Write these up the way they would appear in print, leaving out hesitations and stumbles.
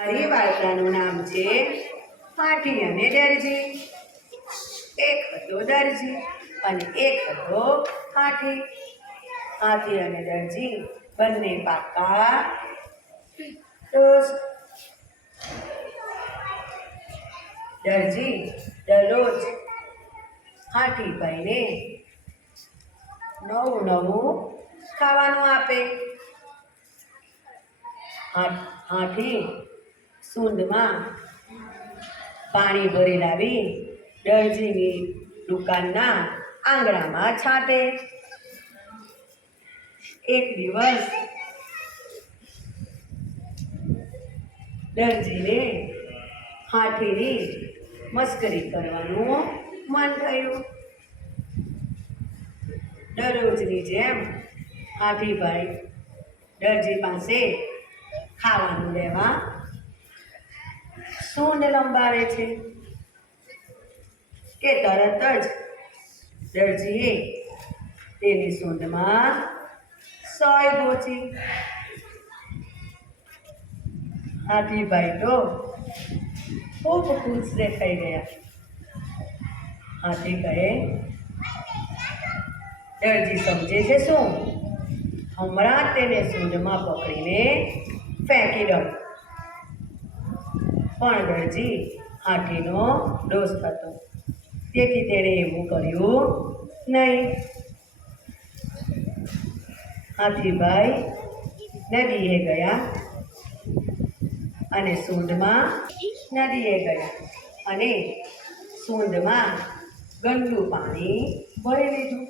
મારી વાર્તાનું નામ છે હાથી અને દરજી. એક હતો દરજી અને એક હતો હાથી. હાથી અને દરજી બંને પાકા દોસ્ત. દરજી દરરોજ હાથીભાઈને નવું નવું ખાવાનું આપે. હાથી સૂંઢમાં પાણી ભરી લાવી દરજીની દુકાનના આંગણામાં છાંટે. એક દિવસ દરજીને હાથીની મસ્કરી કરવાનું મન થયું. દરરોજની જેમ હાથીભાઈ દરજી પાસે ખાવાનું લેવા સૂંઢ લંબાવે છે કે તરત જ દરજીએ તેની સૂંઢમાં સોય ગોચી. હાથીભાઈ તો ખૂબ ખુશ દેખાઈ ગયા. હાથી કહે, દરજી સમજે છે શું? હમણાં તેને સૂંઢમાં પકડીને ફેંકી દઉં. પણ દરજી હાથીનો દોસ્ત હતો, તેથી તેણે એવું કર્યું નહીં. હાથીભાઈ નદીએ ગયા અને સૂંઢમાં ગંદુ પાણી ભરી લીધું.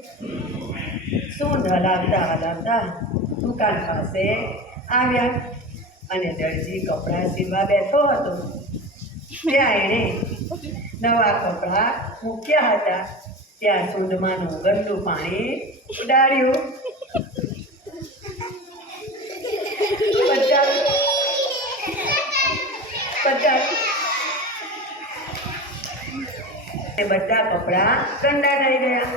સૂંઢ હલાવતા હલાવતા દુકાન પાસે આવ્યા અને દરજી કપડાં સીવવા બેઠો હતો. ત્યાં એણે નવા કપડાં મૂક્યા હતા. ત્યાં સૂંઢમાંનું ગંદુ પાણી ઉડાડ્યું. બધા કપડાં ગંદા થઈ ગયા.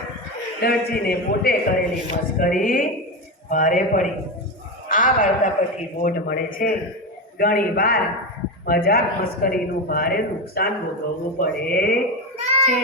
દરજીને પોતે કરેલી મસ્કરી ભારે પડી. આ વાર્તા પરથી બોધ મળે છે, ઘણી વાર મજાક મસ્કરીનું ભારે નુકસાન ભોગવવું પડે છે.